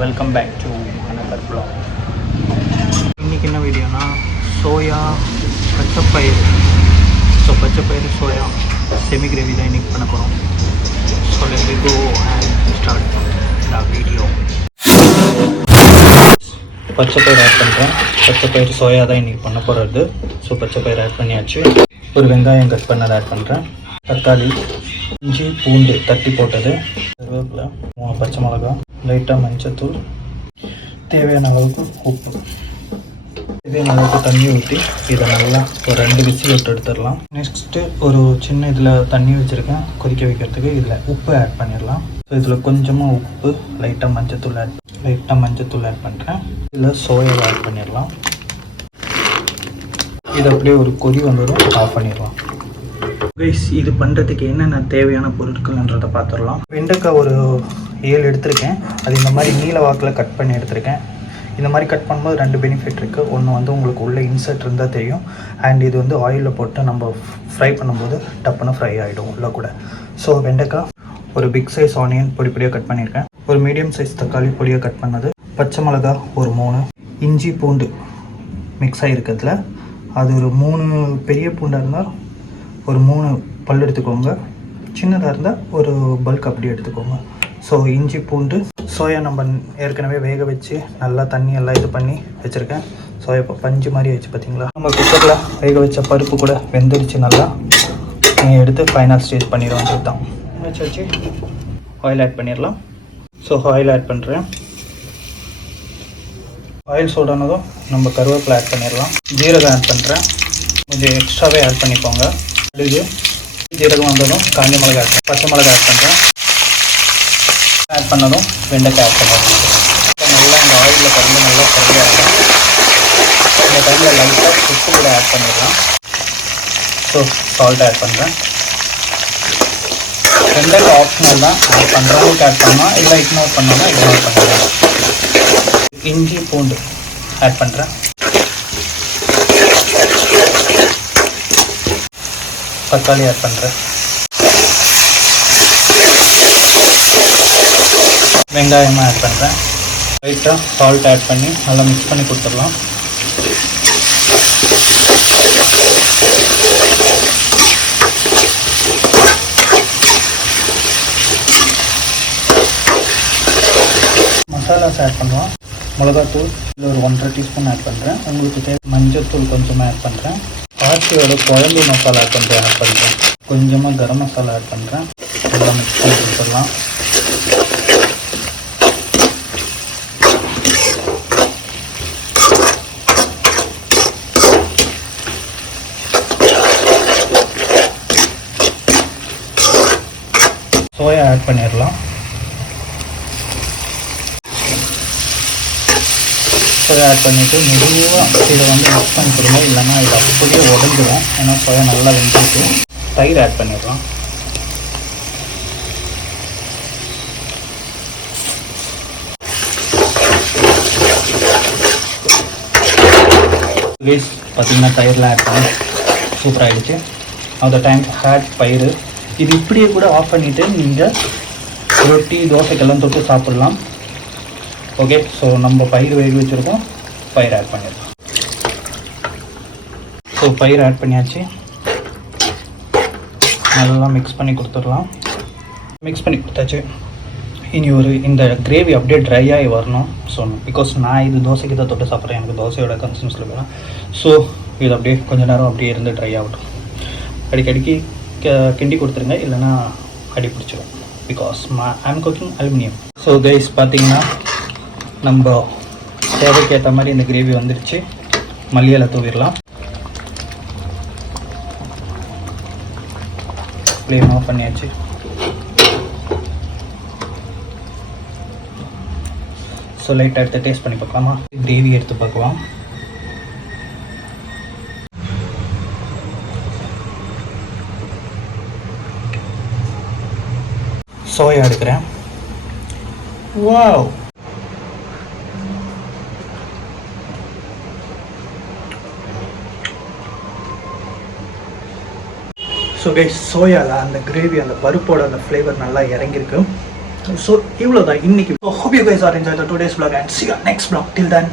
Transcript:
Welcome back to another vlog. இன்றைக்கி என்ன வீடியோனா soya பச்சைப்பயிறு. பச்சைப்பயிறு சோயா செமி கிரேவி தான் இன்றைக்கி பண்ண போகிறோம். So let we go and start the video. பச்சைப்பயிறு ஆட் பண்ணுறேன். பச்சைப்பயிறு சோயா தான் இன்றைக்கி பண்ண போகிறது. ஸோ பச்சைப்பயிறு ஆட் பண்ணியாச்சு. ஒரு வெங்காயம் கட் பண்ணதை ஆட் பண்ணுறேன். தக்காளி, இஞ்சி, பூண்டு தட்டி போட்டது, கருவேப்பிலை, 3 பச்சை மிளகா, லைட்டாக மஞ்சத்தூள், தேவையான அளவுக்கு உப்பு, தேவையான அளவுக்கு தண்ணி ஊற்றி இதை நல்லா ஒரு 2 விசில் விட்டு எடுத்துடலாம். நெக்ஸ்ட்டு ஒரு சின்ன இதில் தண்ணி வச்சுருக்கேன் கொதிக்க வைக்கிறதுக்கு. இதில் உப்பு ஆட் பண்ணிடலாம். ஸோ இதில் கொஞ்சமாக உப்பு, லைட்டாக மஞ்சத்தூள் ஆட் பண்ணுறேன். இதில் சோயாவை ஆட் பண்ணிடலாம். இது அப்படியே ஒரு கொதி வந்ததும் ஆஃப் பண்ணிடலாம். கைஸ், இது பண்ணுறதுக்கு என்னென்ன தேவையான பொருட்கள்ன்றதை பார்த்துடலாம். வெண்டைக்காய் ஒரு 7 எடுத்திருக்கேன். அது இந்த மாதிரி நீல வாக்கில் கட் பண்ணி எடுத்திருக்கேன். இந்த மாதிரி கட் பண்ணும்போது 2 பெனிஃபிட் இருக்குது. ஒன்று வந்து உங்களுக்கு உள்ள இன்சர்ட் இருந்தால் தெரியும், அண்ட் இது வந்து ஆயிலில் போட்டு நம்ம ஃப்ரை பண்ணும்போது டப்புன்னு ஃப்ரை ஆகிடும் உள்ளே கூட. ஸோ வெண்டைக்காய், ஒரு பிக் சைஸ் ஆனியன் பொடியாக கட் பண்ணியிருக்கேன், ஒரு மீடியம் சைஸ் தக்காளி பொடியாக கட் பண்ணது, பச்சை மிளகா ஒரு 3, இஞ்சி பூண்டு மிக்ஸ் ஆகிருக்கிறதுல அது ஒரு 3 பெரிய பூண்டாக இருந்தால் ஒரு 3 பல் எடுத்துக்கோங்க, சின்னதாக இருந்தால் ஒரு பல்க் அப்படி எடுத்துக்கோங்க. ஸோ இஞ்சி பூண்டு, சோயா நம்ம ஏற்கனவே வேக வச்சு நல்லா தண்ணி எல்லாம் இது பண்ணி வச்சுருக்கேன். சோயா பஞ்சு மாதிரி ஆயிடுச்சு பார்த்தீங்களா. நம்ம குக்கரில் வேக வச்ச பருப்பு கூட வெந்துருச்சு நல்லா. நீங்கள் எடுத்து ஃபைனல் ஸ்டேஜ் பண்ணிடுவோம். அப்படி தான் வச்சு ஆயில் ஆட் பண்ணிடலாம். ஸோ ஆயில் ஆட் பண்ணுறேன். ஆயில் சூடானதும் நம்ம கருவேப்பிலை ஆட் பண்ணிடலாம். ஜீரகம் ஆட் பண்ணுறேன். கொஞ்சம் எக்ஸ்ட்ராவே ஆட் பண்ணிக்கோங்க. இது ஜீரகம் வந்ததும் காஞ்ச மிளகா ஆட், பச்சை மிளகா ஆட் பண்ணுறேன். ஆட் பண்ணதும் வெண்டைக்காய் ஆட் பண்ணுறேன். நல்லா இந்த ஆயிலில் கலந்து நல்லா ஃப்ரை ஆகும். இந்த டைமில் லைட்டாக உப்பு கூட ஆட் பண்ணிடலாம். ஸோ சால்ட் ஆட் பண்ணுறேன். வெண்டைக்காய் ஆப்ஷனல் தான், ஆட் பண்ணுறவங்களுக்கு ஆட் பண்ணலாம், இல்லை இக்னோர் பண்ணோன்னா இக்னோர் பண்ணுறேன். இஞ்சி பூண்டு ஆட் பண்ணுறேன். தக்காளி ஆட் பண்ணுறேன். வெங்காயமாக ஆட் பண்ணுறேன். லைட்டாக சால்ட் ஆட் பண்ணி நல்லா மிக்ஸ் பண்ணி கொடுத்துடலாம். மசாலாஸ் ஆட் பண்ணுவோம். மிளகாத்தூள் இதில் ஒரு 1.5 டீஸ்பூன் ஆட் பண்ணுறேன். உங்களுக்கு தேவை மஞ்சத்தூள் கொஞ்சமாக ஆட் பண்ணுறேன். ஆச்சியோட குழம்பு மசாலா கொஞ்சம் ஆட் பண்ணுறேன். கொஞ்சமாக கரம் மசாலா ஆட் பண்ணுறேன். நல்லா மிக்ஸ் பண்ணி கொடுத்துடலாம். சோயா ஆட் பண்ணிடலாம். சோயா ஆட் பண்ணிவிட்டு மெதுவாக இதை வந்து மிக்ஸ் பண்ணி கொடுங்க, இல்லைன்னா இது அப்படியே உடஞ்சிடும். ஏன்னா சோயா நல்லா வெந்துட்டு. தயிர் ஆட் பண்ணிடலாம். கைஸ், பார்த்தீங்கன்னா தயிர்லாம் ஆட் பண்ணி சூப்பராக ஆகிடுச்சு. அந்த டைம் ஆட் பயிறு. இது இப்படியே கூட ஆஃப் பண்ணிவிட்டு நீங்கள் ரொட்டி தோசைக்கெல்லாம் தொட்டு சாப்பிட்லாம். ஓகே, ஸோ நம்ம பயிர் வேக வச்சுருக்கோம். பயிர் ஆட் பண்ணிடலாம். ஸோ பயிர் ஆட் பண்ணியாச்சு. நல்லா மிக்ஸ் பண்ணி கொடுத்துடலாம். மிக்ஸ் பண்ணி கொடுத்தாச்சு. இனி இந்த கிரேவி அப்படியே ட்ரை ஆகி வரணும். ஸோ பிகாஸ் நான் இது தோசைக்கு தான் தொட்டு சாப்பிட்றேன். எனக்கு தோசையோட கன்சிஸ்டன்சியில் வேணும். ஸோ இது அப்படியே கொஞ்சம் நேரம் அப்படியே இருந்து ட்ரை ஆகட்டும். அடிக்கடிக்கு கிண்டி கொடுத்துருங்க, இல்லைன்னா அடி பிடிச்சிடும். Because I'm cooking aluminium. So guys, பார்த்தீங்கன்னா நம்ம தேவைக்கு ஏற்ற மாதிரி இந்த கிரேவி வந்துடுச்சு. மல்லியில தூவிடலாம். ஃப்ளேம் ஆஃப் பண்ணியாச்சு. ஸோ லைட்டாக எடுத்து டேஸ்ட் பண்ணி பார்க்கலாமா? கிரேவி எடுத்து பார்க்கலாம். சோயா எடுக்கிறேன். வாவ், ஸோ கைஸ், சோயாவில் அந்த கிரேவி, அந்த பருப்போட அந்த ஃப்ளேவர் நல்லா இறங்கியிருக்கு. ஸோ இவ்வளோ தான் இன்னைக்கு. So hope you guys are enjoyed the today's vlog and see you next vlog. Till then.